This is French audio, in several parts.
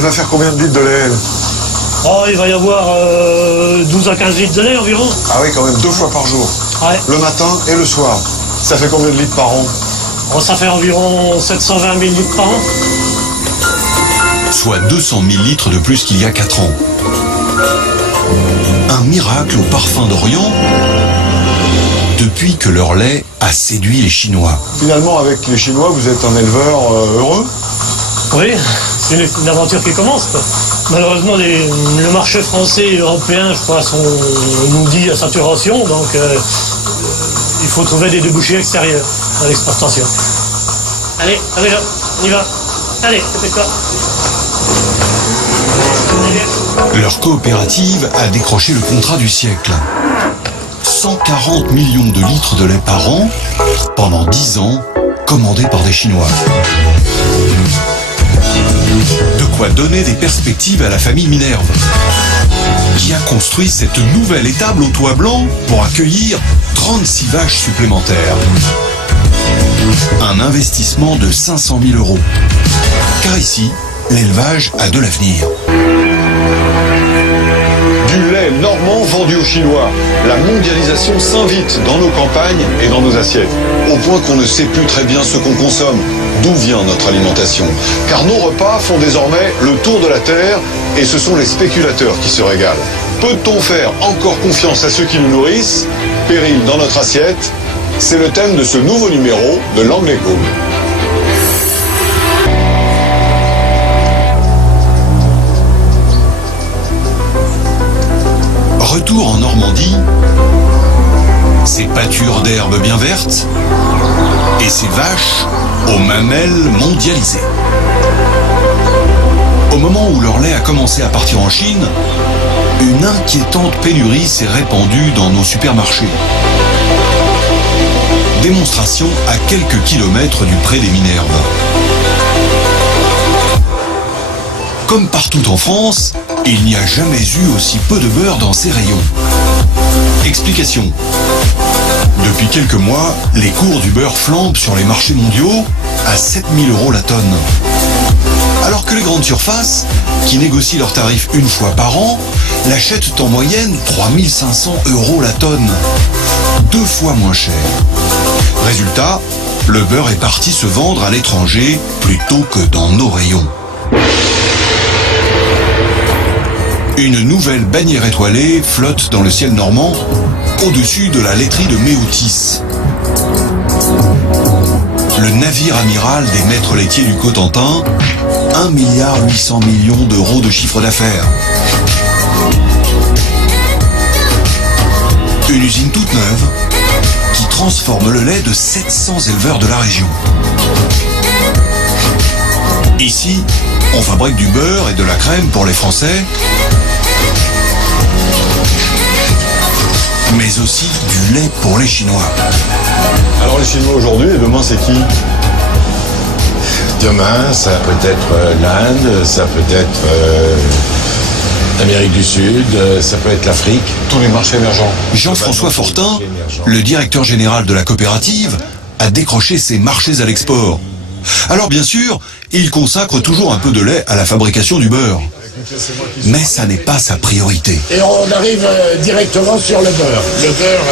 Elle va faire combien de litres de lait, elle? Oh, il va y avoir 12 à 15 litres de lait environ. Ah oui, quand même, 2 fois par jour. Ouais. Le matin et le soir. Ça fait combien de litres par an? Oh, ça fait environ 720 000 litres par an. Soit 200 000 litres de plus qu'il y a 4 ans. Un miracle au parfum d'Orient depuis que leur lait a séduit les Chinois. Finalement, avec les Chinois, vous êtes un éleveur heureux? Oui, c'est une aventure qui commence, quoi. Malheureusement, le marché français et européen, je crois, nous dit à saturation, donc il faut trouver des débouchés extérieurs à l'exportation. Allez, allez là, on y va. Allez, dépêche-toi. Leur coopérative a décroché le contrat du siècle. 140 millions de litres de lait par an, pendant 10 ans, commandés par des Chinois. De quoi donner des perspectives à la famille Minerve, qui a construit cette nouvelle étable au toit blanc pour accueillir 36 vaches supplémentaires. Un investissement de 500 000 €. Car ici, l'élevage a de l'avenir. Du lait normand vendu aux Chinois. La mondialisation s'invite dans nos campagnes et dans nos assiettes. Au point qu'on ne sait plus très bien ce qu'on consomme. D'où vient notre alimentation? Car nos repas font désormais le tour de la Terre et ce sont les spéculateurs qui se régalent. Peut-on faire encore confiance à ceux qui nous nourrissent? Péril dans notre assiette, c'est le thème de ce nouveau numéro de l'Angle Écho. Retour en Normandie, ces pâtures d'herbes bien vertes et ces vaches aux mamelles mondialisées. Au moment où leur lait a commencé à partir en Chine, une inquiétante pénurie s'est répandue dans nos supermarchés. Démonstration à quelques kilomètres du pré des Minerves. Comme partout en France, il n'y a jamais eu aussi peu de beurre dans ces rayons. Explication. Depuis quelques mois, les cours du beurre flambent sur les marchés mondiaux à 7 000 € la tonne. Alors que les grandes surfaces, qui négocient leurs tarifs une fois par an, l'achètent en moyenne 3 500 € la tonne. 2 fois moins cher. Résultat, le beurre est parti se vendre à l'étranger plutôt que dans nos rayons. Une nouvelle bannière étoilée flotte dans le ciel normand, au-dessus de la laiterie de Méoutis. Le navire amiral des maîtres laitiers du Cotentin, 1 800 000 000 € de chiffre d'affaires. Une usine toute neuve qui transforme le lait de 700 éleveurs de la région. Ici, on fabrique du beurre et de la crème pour les Français, mais aussi du lait pour les Chinois. Alors les Chinois aujourd'hui et demain c'est qui? Demain, ça peut être l'Inde, ça peut être l'Amérique du Sud, ça peut être l'Afrique. Tous les marchés émergents. Jean-François Fortin, le directeur général de la coopérative, a décroché ses marchés à l'export. Alors bien sûr, il consacre toujours un peu de lait à la fabrication du beurre. Mais ça n'est pas sa priorité. Et on arrive directement sur le beurre. Le beurre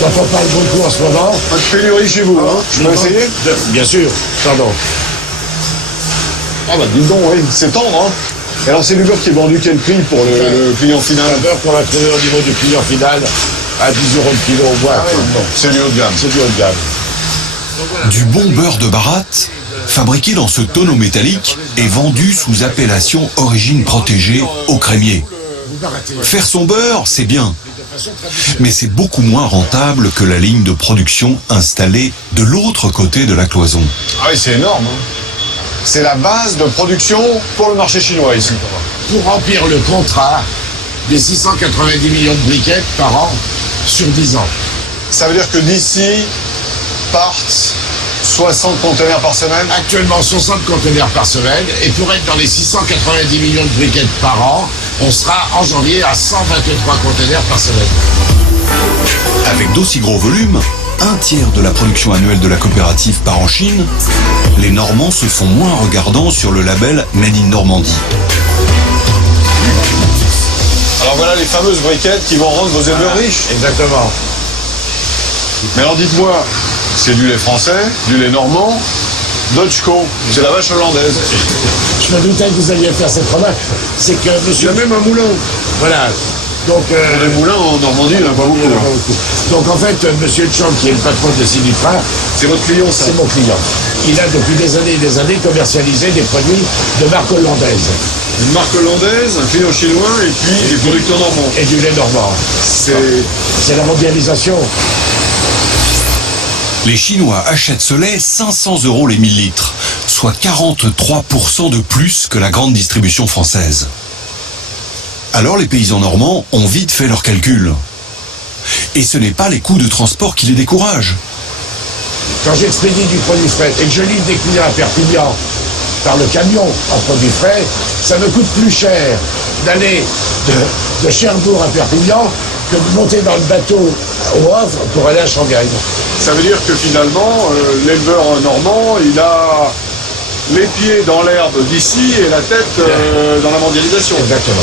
dont on parle beaucoup en ce moment. Pas de pénurie chez vous, hein? Je peux essayer? Bien sûr, pardon. Ah bah dis donc, oui, c'est tendre, hein? Et alors c'est du beurre qui est vendu quel prix pour le client final? Le beurre qu'on va trouver au niveau du client final à 10 € le kilo au bois. C'est du haut de gamme. C'est du haut de gamme. Du bon beurre de Baratte, fabriqué dans ce tonneau métallique, est vendu sous appellation origine protégée au crémier. Faire son beurre, c'est bien, mais c'est beaucoup moins rentable que la ligne de production installée de l'autre côté de la cloison. Ah oui, c'est énorme, hein? C'est la base de production pour le marché chinois ici. Pour remplir le contrat des 690 millions de briquettes par an sur 10 ans. Ça veut dire que d'ici partent 60 conteneurs par semaine? Actuellement 60 conteneurs par semaine, et pour être dans les 690 millions de briquettes par an, on sera en janvier à 123 conteneurs par semaine. Avec d'aussi gros volumes, un tiers de la production annuelle de la coopérative part en Chine, les Normands se font moins regardants sur le label Made in Normandie. Alors voilà les fameuses briquettes qui vont rendre vos éleveurs riches. Exactement. Mais alors dites-moi, c'est du lait français, du lait normand, Dutchco, c'est la vache hollandaise. Je me doutais que vous alliez faire cette remarque. C'est que Il y monsieur... a même un moulin. Voilà. Donc, Les moulins en Normandie, il n'y en a pas beaucoup. il y en a pas hein. beaucoup. Donc en fait, monsieur Chang, qui est le patron de Sinitra, C'est votre client ça. c'est mon client. Il a depuis des années et des années commercialisé des produits de marque hollandaise Une marque hollandaise, un client chinois et puis des producteurs normands. et du lait normand. C'est la mondialisation. Les Chinois achètent ce lait 500 € les 1000 litres, soit 43% de plus que la grande distribution française. Alors les paysans normands ont vite fait leurs calculs. Et ce n'est pas les coûts de transport qui les découragent. Quand j'expédie du produit frais et que je livre des clients à Perpignan par le camion en produit frais, ça me coûte plus cher d'aller de Cherbourg à Perpignan que de monter dans le bateau au Havre pour aller à Shanghai. Ça veut dire que finalement, l'éleveur normand, il a les pieds dans l'herbe d'ici et la tête dans la mondialisation. Exactement.